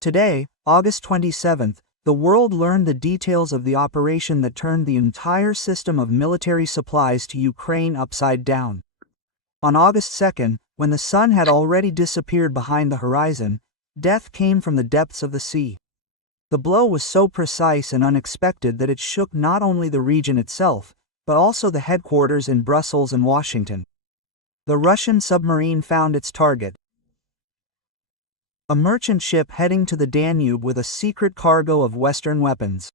Today, August 27th, the world learned the details of the operation that turned the entire system of military supplies to Ukraine upside down. On August 2nd, when the sun had already disappeared behind the horizon, death came from the depths of the sea. The blow was so precise and unexpected that it shook not only the region itself, but also the headquarters in Brussels and Washington. The Russian submarine found its target. A merchant ship heading to the Danube with a secret cargo of Western weapons.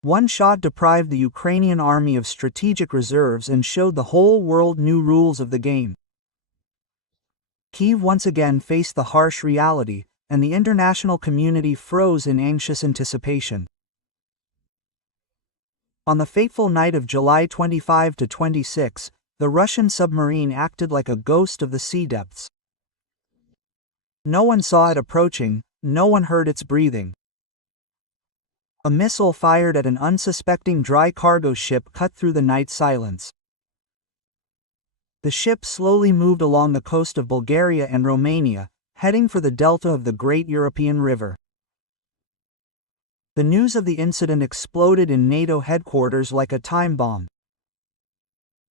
One shot deprived the Ukrainian army of strategic reserves and showed the whole world new rules of the game. Kyiv once again faced the harsh reality, and the international community froze in anxious anticipation. On the fateful night of July 25 to 26, the Russian submarine acted like a ghost of the sea depths. No one saw it approaching, no one heard its breathing. A missile fired at an unsuspecting dry cargo ship cut through the night silence. The ship slowly moved along the coast of Bulgaria and Romania, heading for the delta of the great European river. The news of the incident exploded in NATO headquarters like a time bomb.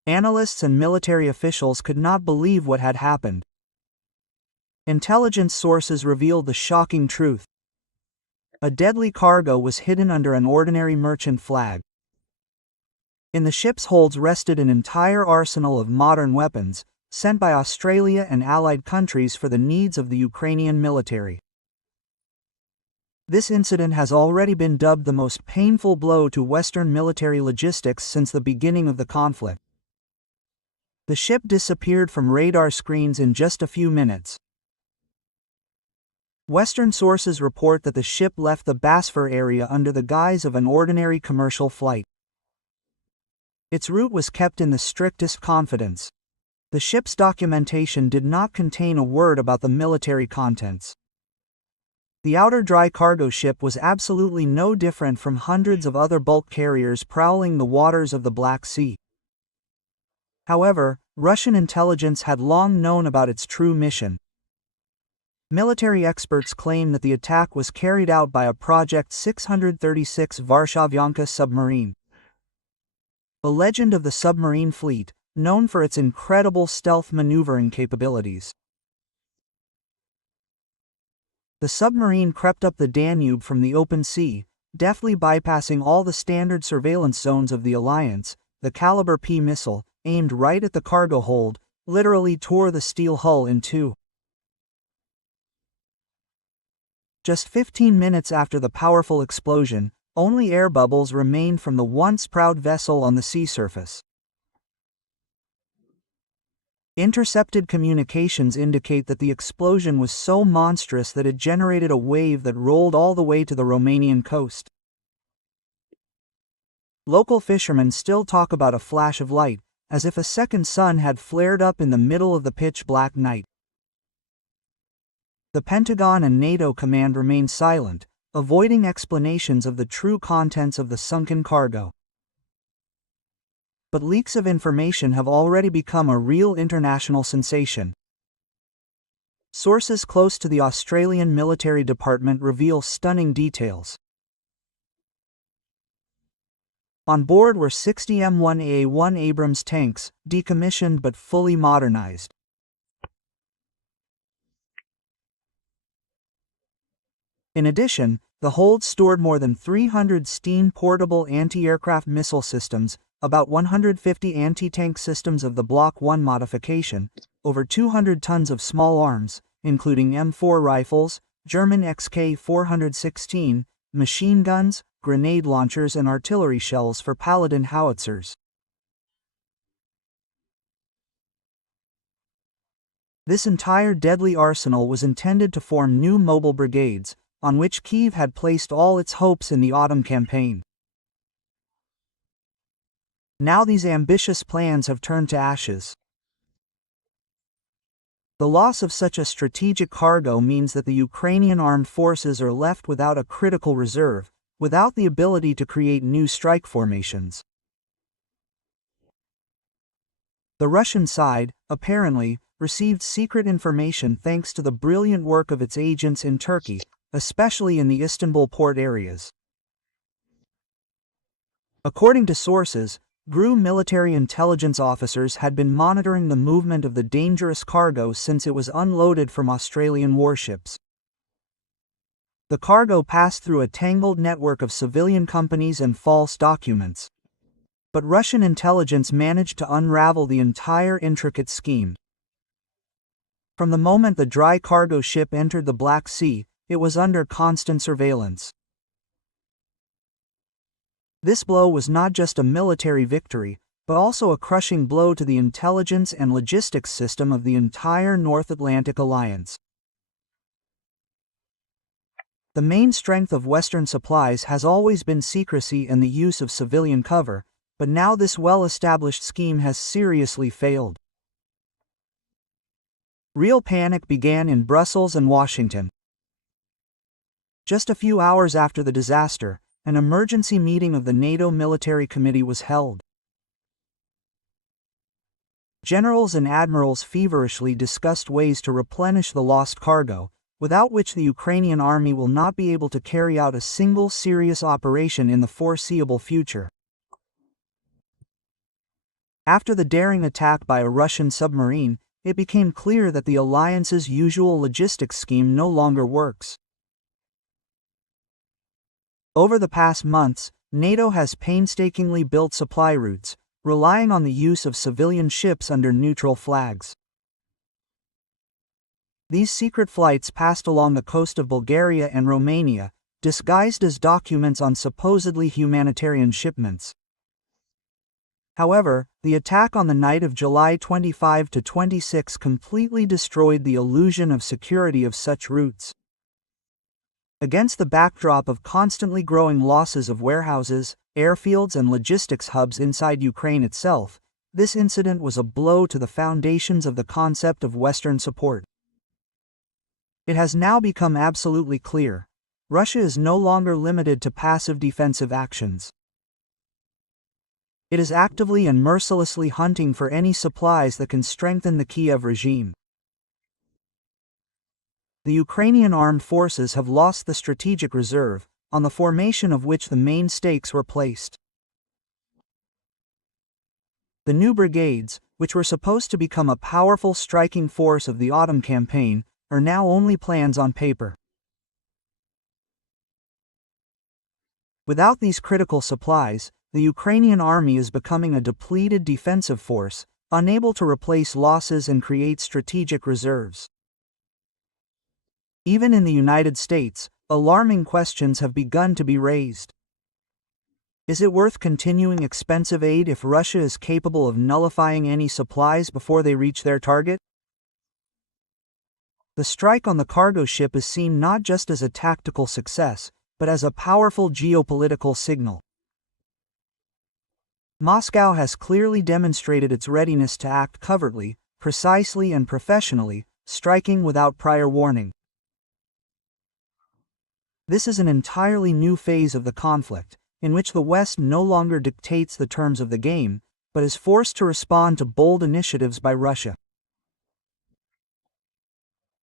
Analysts and military officials could not believe what had happened. Intelligence sources revealed the shocking truth. A deadly cargo was hidden under an ordinary merchant flag. In the ship's holds rested an entire arsenal of modern weapons, sent by Australia and allied countries for the needs of the Ukrainian military. This incident has already been dubbed the most painful blow to Western military logistics since the beginning of the conflict. The ship disappeared from radar screens in just a few minutes. Western sources report that the ship left the Bosphor area under the guise of an ordinary commercial flight. Its route was kept in the strictest confidence. The ship's documentation did not contain a word about the military contents. The outer dry cargo ship was absolutely no different from hundreds of other bulk carriers prowling the waters of the Black Sea. However, Russian intelligence had long known about its true mission. Military experts claim that the attack was carried out by a Project 636 Varshavyanka submarine. The legend of the submarine fleet, known for its incredible stealth maneuvering capabilities. The submarine crept up the Danube from the open sea, deftly bypassing all the standard surveillance zones of the alliance. The Caliber P missile, aimed right at the cargo hold, literally tore the steel hull in two. Just 15 minutes after the powerful explosion, only air bubbles remained from the once proud vessel on the sea surface. Intercepted communications indicate that the explosion was so monstrous that it generated a wave that rolled all the way to the Romanian coast. Local fishermen still talk about a flash of light, as if a second sun had flared up in the middle of the pitch-black night. The Pentagon and NATO command remain silent, avoiding explanations of the true contents of the sunken cargo. But leaks of information have already become a real international sensation. Sources close to the Australian military department reveal stunning details. On board were 60 M1A1 Abrams tanks, decommissioned but fully modernized. In addition, the hold stored more than 300 steam-portable anti-aircraft missile systems, about 150 anti-tank systems of the Block 1 modification, over 200 tons of small arms, including M4 rifles, German XK-416, machine guns, grenade launchers and artillery shells for Paladin howitzers. This entire deadly arsenal was intended to form new mobile brigades, on which Kyiv had placed all its hopes in the autumn campaign. Now these ambitious plans have turned to ashes. The loss of such a strategic cargo means that the Ukrainian armed forces are left without a critical reserve, without the ability to create new strike formations. The Russian side, apparently, received secret information thanks to the brilliant work of its agents in Turkey, especially in the Istanbul port areas. According to sources, GRU military intelligence officers had been monitoring the movement of the dangerous cargo since it was unloaded from Australian warships. The cargo passed through a tangled network of civilian companies and false documents. But Russian intelligence managed to unravel the entire intricate scheme. From the moment the dry cargo ship entered the Black Sea, it was under constant surveillance. This blow was not just a military victory, but also a crushing blow to the intelligence and logistics system of the entire North Atlantic Alliance. The main strength of Western supplies has always been secrecy and the use of civilian cover, but now this well-established scheme has seriously failed. Real panic began in Brussels and Washington. Just a few hours after the disaster, an emergency meeting of the NATO Military Committee was held. Generals and admirals feverishly discussed ways to replenish the lost cargo, without which the Ukrainian army will not be able to carry out a single serious operation in the foreseeable future. After the daring attack by a Russian submarine, it became clear that the alliance's usual logistics scheme no longer works. Over the past months, NATO has painstakingly built supply routes, relying on the use of civilian ships under neutral flags. These secret flights passed along the coast of Bulgaria and Romania, disguised as documents on supposedly humanitarian shipments. However, the attack on the night of July 25 to 26 completely destroyed the illusion of security of such routes. Against the backdrop of constantly growing losses of warehouses, airfields and logistics hubs inside Ukraine itself, this incident was a blow to the foundations of the concept of Western support. It has now become absolutely clear: Russia is no longer limited to passive defensive actions. It is actively and mercilessly hunting for any supplies that can strengthen the Kiev regime. The Ukrainian armed forces have lost the strategic reserve, on the formation of which the main stakes were placed. The new brigades, which were supposed to become a powerful striking force of the autumn campaign, are now only plans on paper. Without these critical supplies, the Ukrainian army is becoming a depleted defensive force, unable to replace losses and create strategic reserves. Even in the United States, alarming questions have begun to be raised. Is it worth continuing expensive aid if Russia is capable of nullifying any supplies before they reach their target? The strike on the cargo ship is seen not just as a tactical success, but as a powerful geopolitical signal. Moscow has clearly demonstrated its readiness to act covertly, precisely and professionally, striking without prior warning. This is an entirely new phase of the conflict, in which the West no longer dictates the terms of the game, but is forced to respond to bold initiatives by Russia.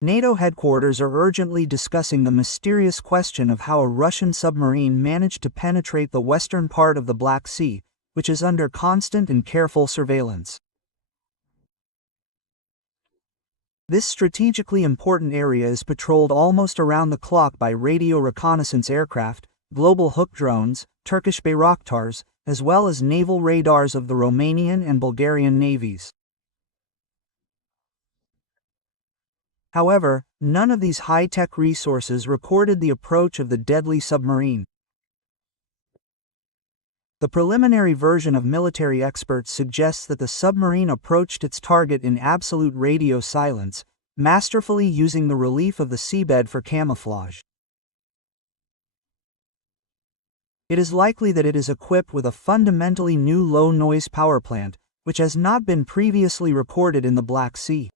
NATO headquarters are urgently discussing the mysterious question of how a Russian submarine managed to penetrate the western part of the Black Sea, which is under constant and careful surveillance. This strategically important area is patrolled almost around the clock by radio reconnaissance aircraft, global hook drones, Turkish Bayraktars, as well as naval radars of the Romanian and Bulgarian navies. However, none of these high-tech resources recorded the approach of the deadly submarine. The preliminary version of military experts suggests that the submarine approached its target in absolute radio silence, masterfully using the relief of the seabed for camouflage. It is likely that it is equipped with a fundamentally new low-noise power plant, which has not been previously recorded in the Black Sea.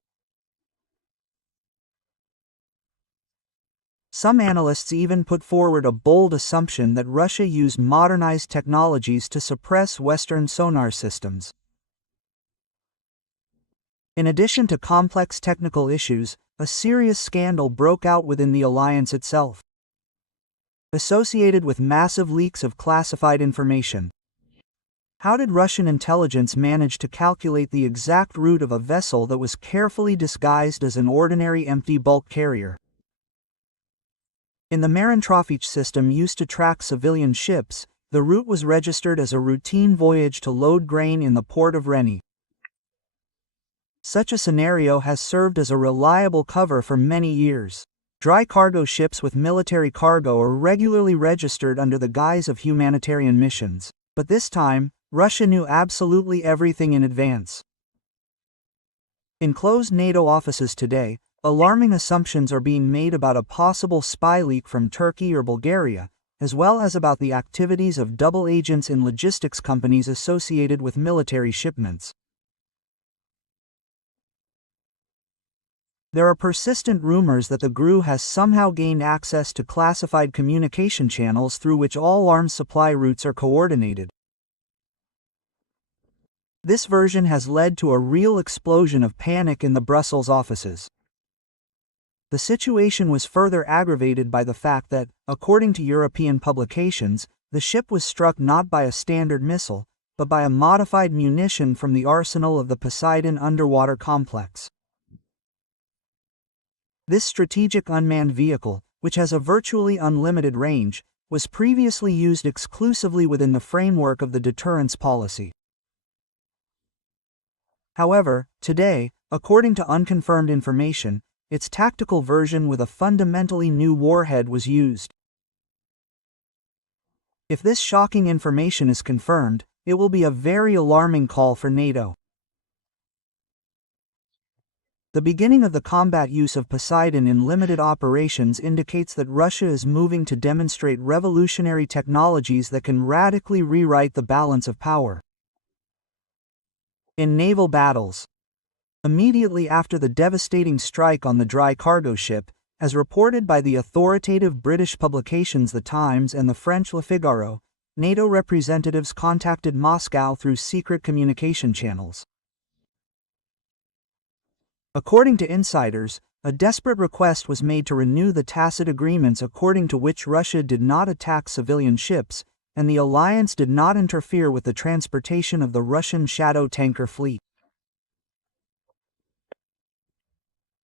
Some analysts even put forward a bold assumption that Russia used modernized technologies to suppress Western sonar systems. In addition to complex technical issues, a serious scandal broke out within the alliance itself, associated with massive leaks of classified information. How did Russian intelligence manage to calculate the exact route of a vessel that was carefully disguised as an ordinary empty bulk carrier? In the Marintrovich system used to track civilian ships, the route was registered as a routine voyage to load grain in the port of Reni. Such a scenario has served as a reliable cover for many years. Dry cargo ships with military cargo are regularly registered under the guise of humanitarian missions. But this time, Russia knew absolutely everything in advance. In closed NATO offices today, alarming assumptions are being made about a possible spy leak from Turkey or Bulgaria, as well as about the activities of double agents in logistics companies associated with military shipments. There are persistent rumors that the GRU has somehow gained access to classified communication channels through which all arms supply routes are coordinated. This version has led to a real explosion of panic in the Brussels offices. The situation was further aggravated by the fact that, according to European publications, the ship was struck not by a standard missile, but by a modified munition from the arsenal of the Poseidon underwater complex. This strategic unmanned vehicle, which has a virtually unlimited range, was previously used exclusively within the framework of the deterrence policy. However, today, according to unconfirmed information, its tactical version with a fundamentally new warhead was used. If this shocking information is confirmed, it will be a very alarming call for NATO. The beginning of the combat use of Poseidon in limited operations indicates that Russia is moving to demonstrate revolutionary technologies that can radically rewrite the balance of power. In naval battles, immediately after the devastating strike on the dry cargo ship, as reported by the authoritative British publications The Times and the French Le Figaro, NATO representatives contacted Moscow through secret communication channels. According to insiders, a desperate request was made to renew the tacit agreements according to which Russia did not attack civilian ships, and the alliance did not interfere with the transportation of the Russian shadow tanker fleet.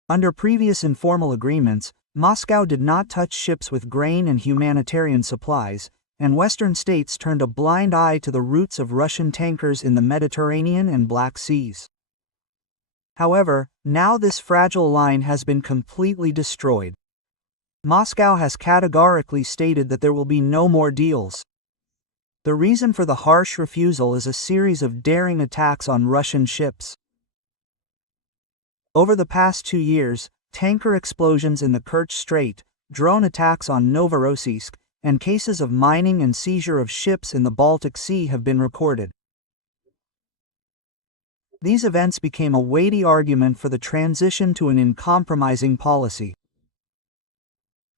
Under previous informal agreements, Moscow did not touch ships with grain and humanitarian supplies, and Western states turned a blind eye to the routes of Russian tankers in the Mediterranean and Black Seas. However, now this fragile line has been completely destroyed. Moscow has categorically stated that there will be no more deals. The reason for the harsh refusal is a series of daring attacks on Russian ships. Over the past 2 years, tanker explosions in the Kerch Strait, drone attacks on Novorossiysk, and cases of mining and seizure of ships in the Baltic Sea have been recorded. These events became a weighty argument for the transition to an uncompromising policy.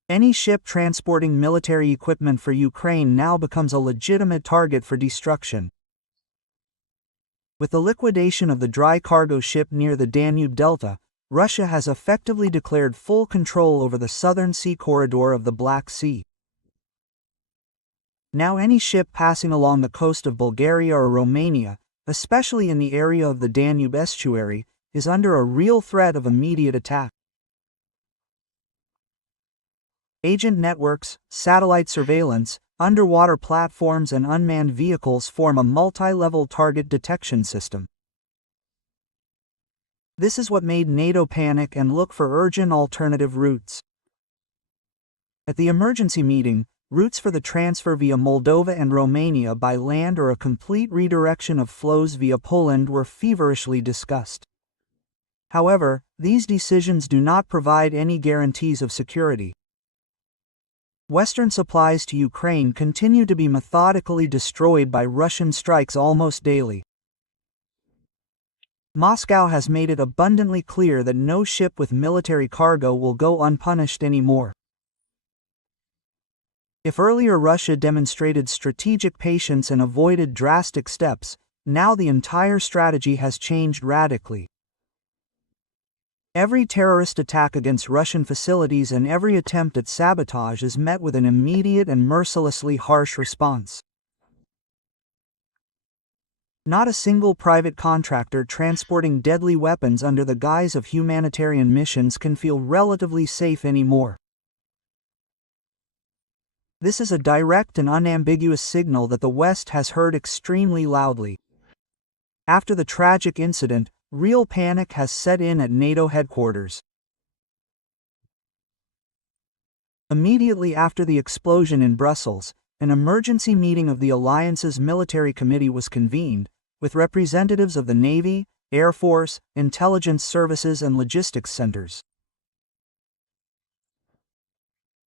Any ship transporting military equipment for Ukraine now becomes a legitimate target for destruction. With the liquidation of the dry cargo ship near the Danube Delta, Russia has effectively declared full control over the southern sea corridor of the Black Sea. Now any ship passing along the coast of Bulgaria or Romania, especially in the area of the Danube estuary, is under a real threat of immediate attack. Agent networks, satellite surveillance, underwater platforms and unmanned vehicles form a multi-level target detection system. This is what made NATO panic and look for urgent alternative routes. At the emergency meeting, routes for the transfer via Moldova and Romania by land or a complete redirection of flows via Poland were feverishly discussed. However, these decisions do not provide any guarantees of security. Western supplies to Ukraine continue to be methodically destroyed by Russian strikes almost daily. Moscow has made it abundantly clear that no ship with military cargo will go unpunished anymore. If earlier Russia demonstrated strategic patience and avoided drastic steps, now the entire strategy has changed radically. Every terrorist attack against Russian facilities and every attempt at sabotage is met with an immediate and mercilessly harsh response. Not a single private contractor transporting deadly weapons under the guise of humanitarian missions can feel relatively safe anymore. This is a direct and unambiguous signal that the West has heard extremely loudly. After the tragic incident, real panic has set in at NATO headquarters. Immediately after the explosion in Brussels, an emergency meeting of the alliance's military committee was convened, with representatives of the Navy, Air Force, intelligence services and logistics centers.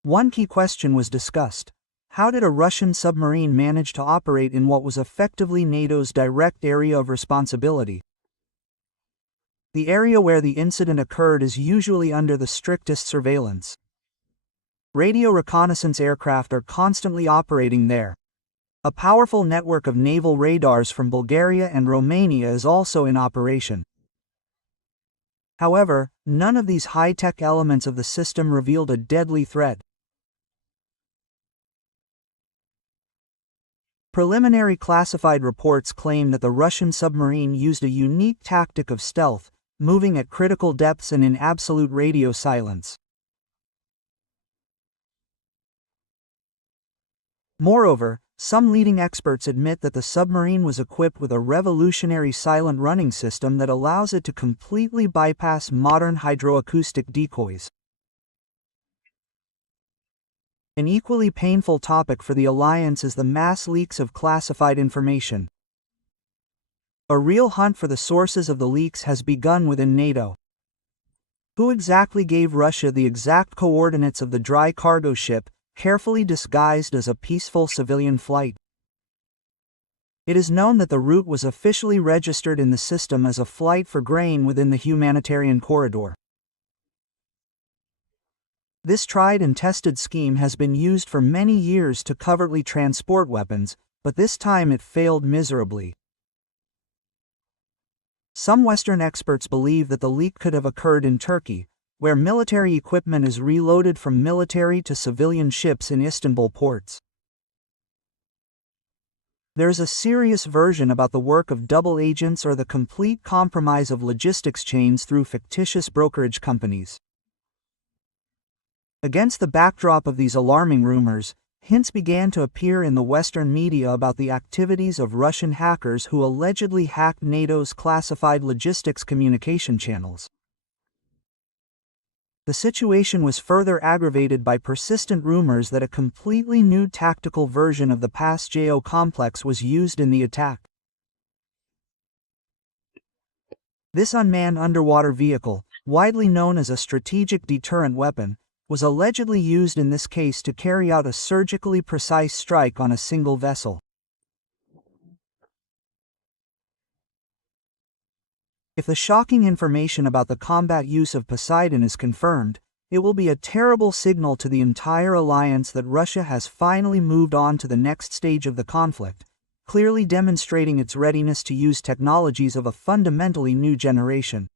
One key question was discussed: how did a Russian submarine manage to operate in what was effectively NATO's direct area of responsibility? The area where the incident occurred is usually under the strictest surveillance. Radio reconnaissance aircraft are constantly operating there. A powerful network of naval radars from Bulgaria and Romania is also in operation. However, none of these high-tech elements of the system revealed a deadly threat. Preliminary classified reports claim that the Russian submarine used a unique tactic of stealth, moving at critical depths and in absolute radio silence. Moreover, some leading experts admit that the submarine was equipped with a revolutionary silent running system that allows it to completely bypass modern hydroacoustic decoys. An equally painful topic for the alliance is the mass leaks of classified information. A real hunt for the sources of the leaks has begun within NATO. Who exactly gave Russia the exact coordinates of the dry cargo ship, carefully disguised as a peaceful civilian flight? It is known that the route was officially registered in the system as a flight for grain within the humanitarian corridor. This tried and tested scheme has been used for many years to covertly transport weapons, but this time it failed miserably. Some Western experts believe that the leak could have occurred in Turkey, where military equipment is reloaded from military to civilian ships in Istanbul ports. There is a serious version about the work of double agents or the complete compromise of logistics chains through fictitious brokerage companies. Against the backdrop of these alarming rumors, hints began to appear in the Western media about the activities of Russian hackers who allegedly hacked NATO's classified logistics communication channels. The situation was further aggravated by persistent rumors that a completely new tactical version of the PAS-JO complex was used in the attack. This unmanned underwater vehicle, widely known as a strategic deterrent weapon, was allegedly used in this case to carry out a surgically precise strike on a single vessel. If the shocking information about the combat use of Poseidon is confirmed, it will be a terrible signal to the entire alliance that Russia has finally moved on to the next stage of the conflict, clearly demonstrating its readiness to use technologies of a fundamentally new generation.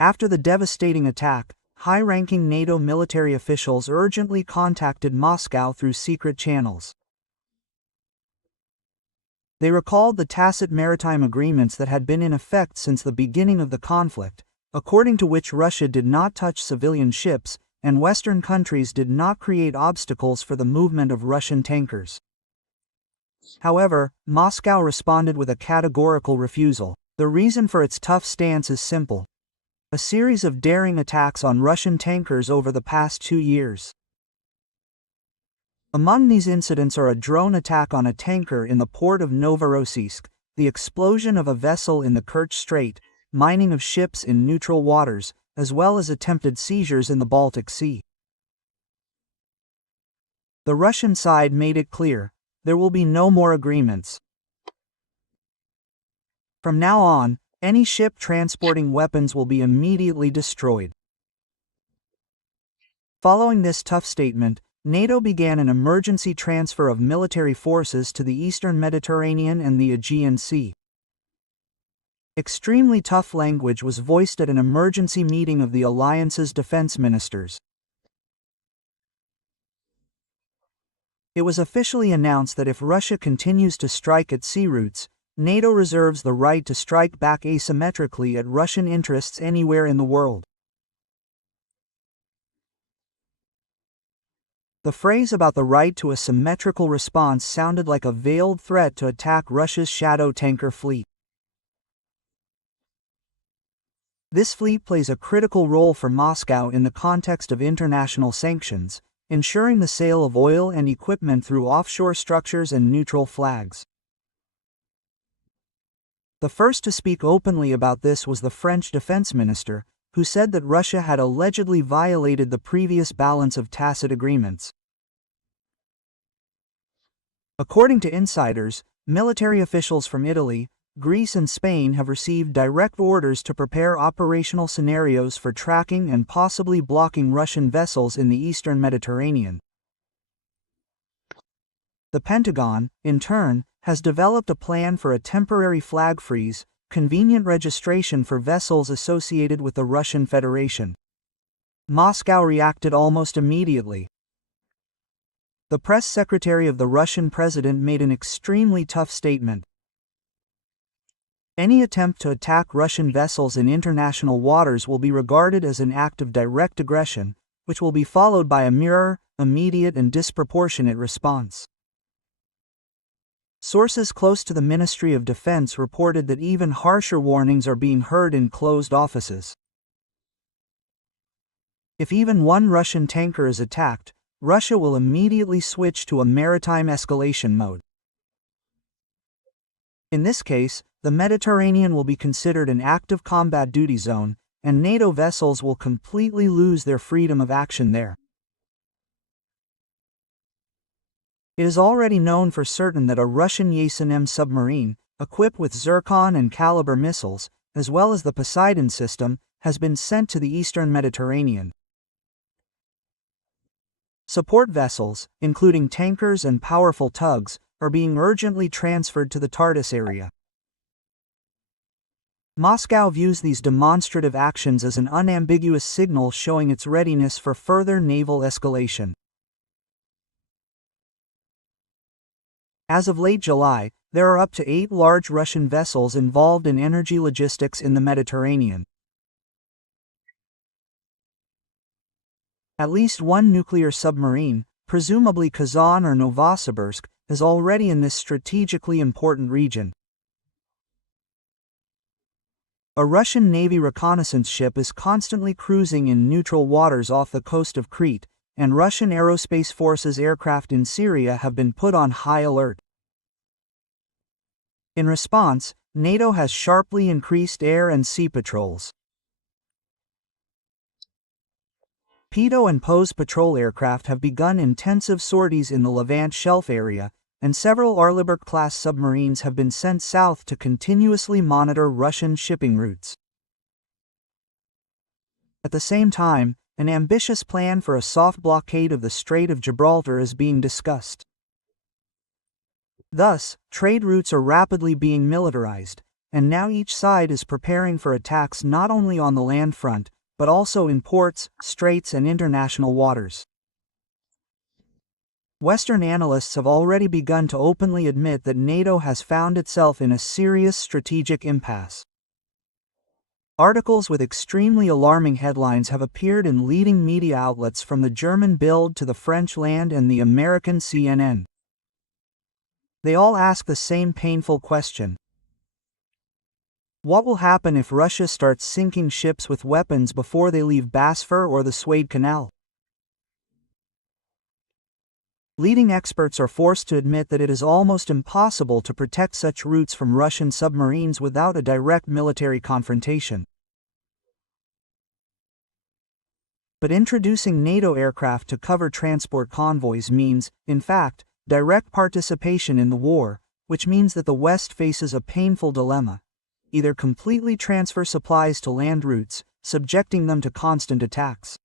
After the devastating attack, high-ranking NATO military officials urgently contacted Moscow through secret channels. They recalled the tacit maritime agreements that had been in effect since the beginning of the conflict, according to which Russia did not touch civilian ships, and Western countries did not create obstacles for the movement of Russian tankers. However, Moscow responded with a categorical refusal. The reason for its tough stance is simple: a series of daring attacks on Russian tankers over the past 2 years. Among these incidents are a drone attack on a tanker in the port of Novorossiysk, the explosion of a vessel in the Kerch Strait, mining of ships in neutral waters, as well as attempted seizures in the Baltic Sea. The Russian side made it clear, there will be no more agreements. From now on, any ship transporting weapons will be immediately destroyed. Following this tough statement, NATO began an emergency transfer of military forces to the Eastern Mediterranean and the Aegean Sea. Extremely tough language was voiced at an emergency meeting of the alliance's defense ministers. It was officially announced that if Russia continues to strike at sea routes, NATO reserves the right to strike back asymmetrically at Russian interests anywhere in the world. The phrase about the right to a symmetrical response sounded like a veiled threat to attack Russia's shadow tanker fleet. This fleet plays a critical role for Moscow in the context of international sanctions, ensuring the sale of oil and equipment through offshore structures and neutral flags. The first to speak openly about this was the French defense minister, who said that Russia had allegedly violated the previous balance of tacit agreements. According to insiders, military officials from Italy, Greece and Spain have received direct orders to prepare operational scenarios for tracking and possibly blocking Russian vessels in the eastern Mediterranean. The Pentagon, in turn, has developed a plan for a temporary flag freeze, convenient registration for vessels associated with the Russian Federation. Moscow reacted almost immediately. The press secretary of the Russian president made an extremely tough statement. Any attempt to attack Russian vessels in international waters will be regarded as an act of direct aggression, which will be followed by a mirror, immediate and disproportionate response. Sources close to the Ministry of Defense reported that even harsher warnings are being heard in closed offices. If even one Russian tanker is attacked, Russia will immediately switch to a maritime escalation mode. In this case, the Mediterranean will be considered an active combat duty zone, and NATO vessels will completely lose their freedom of action there. It is already known for certain that a Russian Yasenem submarine, equipped with Zircon and Caliber missiles, as well as the Poseidon system, has been sent to the eastern Mediterranean. Support vessels, including tankers and powerful tugs, are being urgently transferred to the Tartus area. Moscow views these demonstrative actions as an unambiguous signal showing its readiness for further naval escalation. As of late July, there are up to 8 large Russian vessels involved in energy logistics in the Mediterranean. At least one nuclear submarine, presumably Kazan or Novosibirsk, is already in this strategically important region. A Russian Navy reconnaissance ship is constantly cruising in neutral waters off the coast of Crete, and Russian Aerospace Forces aircraft in Syria have been put on high alert. In response, NATO has sharply increased air and sea patrols. Peto and Pose patrol aircraft have begun intensive sorties in the Levant Shelf area, and several Arleigh-class submarines have been sent south to continuously monitor Russian shipping routes. At the same time, an ambitious plan for a soft blockade of the Strait of Gibraltar is being discussed. Thus, trade routes are rapidly being militarized, and now each side is preparing for attacks not only on the land front, but also in ports, straits, and international waters. Western analysts have already begun to openly admit that NATO has found itself in a serious strategic impasse. Articles with extremely alarming headlines have appeared in leading media outlets from the German Bild to the French Land and the American CNN. They all ask the same painful question. What will happen if Russia starts sinking ships with weapons before they leave Bosphor or the Suez Canal? Leading experts are forced to admit that it is almost impossible to protect such routes from Russian submarines without a direct military confrontation. But introducing NATO aircraft to cover transport convoys means, in fact, direct participation in the war, which means that the West faces a painful dilemma: either completely transfer supplies to land routes, subjecting them to constant attacks,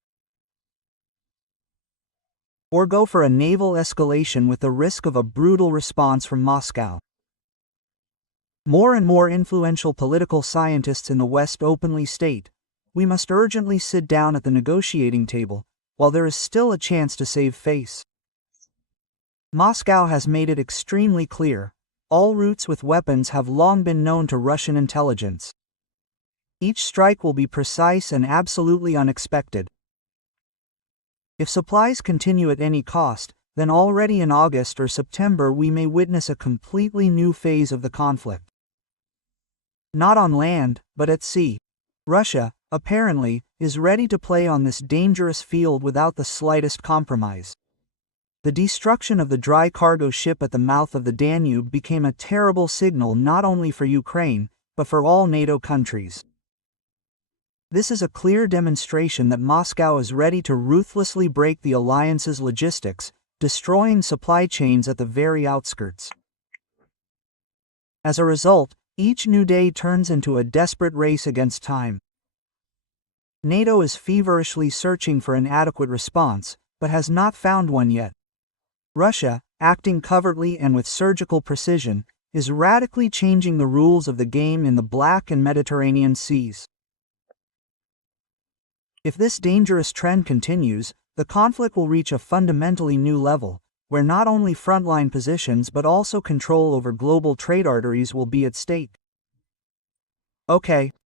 or go for a naval escalation with the risk of a brutal response from Moscow. More and more influential political scientists in the West openly state, we must urgently sit down at the negotiating table, while there is still a chance to save face. Moscow has made it extremely clear, all routes with weapons have long been known to Russian intelligence. Each strike will be precise and absolutely unexpected. If supplies continue at any cost, then already in August or September we may witness a completely new phase of the conflict. Not on land, but at sea. Russia, apparently, is ready to play on this dangerous field without the slightest compromise. The destruction of the dry cargo ship at the mouth of the Danube became a terrible signal not only for Ukraine, but for all NATO countries. This is a clear demonstration that Moscow is ready to ruthlessly break the alliance's logistics, destroying supply chains at the very outskirts. As a result, each new day turns into a desperate race against time. NATO is feverishly searching for an adequate response, but has not found one yet. Russia, acting covertly and with surgical precision, is radically changing the rules of the game in the Black and Mediterranean seas. If this dangerous trend continues, the conflict will reach a fundamentally new level, where not only frontline positions but also control over global trade arteries will be at stake. Okay,